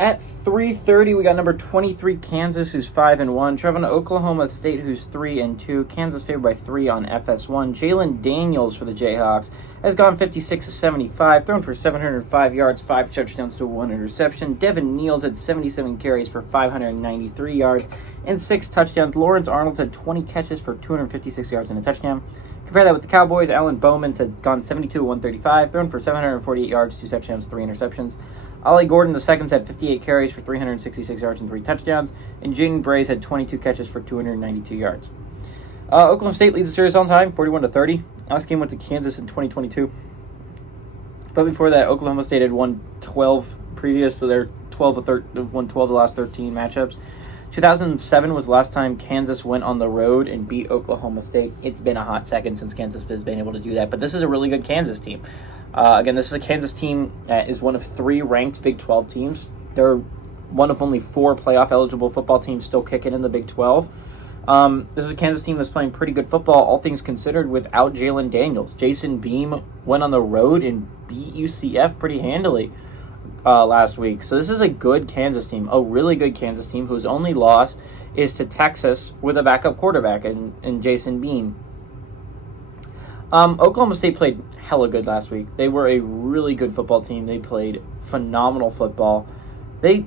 At 3:30, we got number 23 Kansas, who's 5-1. Traveling to Oklahoma State, who's 3-2. Kansas favored by 3 on FS1. Jalen Daniels for the Jayhawks has gone 56-75, thrown for 705 yards, 5 touchdowns to 1 interception. Devin Neals had 77 carries for 593 yards and 6 touchdowns. Lawrence Arnold had 20 catches for 256 yards and a touchdown. Compare that with the Cowboys. Alan Bowman had gone 72-135, thrown for 748 yards, 2 touchdowns, 3 interceptions. Ollie Gordon II had 58 carries for 366 yards and 3 touchdowns, and Jaden Brays had 22 catches for 292 yards. Oklahoma State leads the series on time, 41-30. Last game went to Kansas in 2022. But before that, Oklahoma State had won 12 previous, so they're 12 of won 12 of the last 13 matchups. 2007 was the last time Kansas went on the road and beat Oklahoma State. It's been a hot second since Kansas has been able to do that, but this is a really good Kansas team. Again, this is a Kansas team that is one of 3 ranked Big 12 teams. They're one of only 4 playoff-eligible football teams still kicking in the Big 12. This is a Kansas team that's playing pretty good football, all things considered, without Jalen Daniels. Jason Beam went on the road and beat UCF pretty handily last week. So this is a good Kansas team, a really good Kansas team whose only loss is to Texas with a backup quarterback in Jason Beam. Oklahoma State played hella good last week. They were a really good football team. They played phenomenal football. They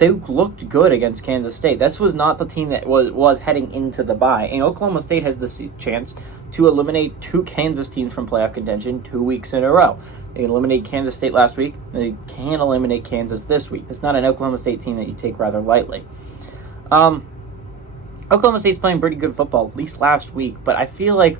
looked good against Kansas State. This was not the team that was heading into the bye. And Oklahoma State has the chance to eliminate 2 Kansas teams from playoff contention 2 weeks in a row. They eliminated Kansas State last week. They can eliminate Kansas this week. It's not an Oklahoma State team that you take rather lightly. Oklahoma State's playing pretty good football, at least last week, but I feel like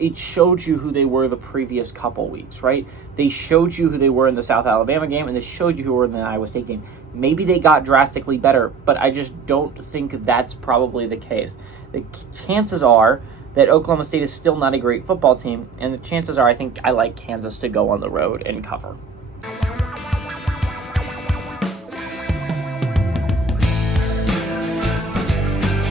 it showed you who they were the previous couple weeks, right? They showed you who they were in the South Alabama game, and they showed you who were in the Iowa State game. Maybe they got drastically better, but I just don't think that's probably the case. The chances are that Oklahoma State is still not a great football team, and the chances are I think I like Kansas to go on the road and cover.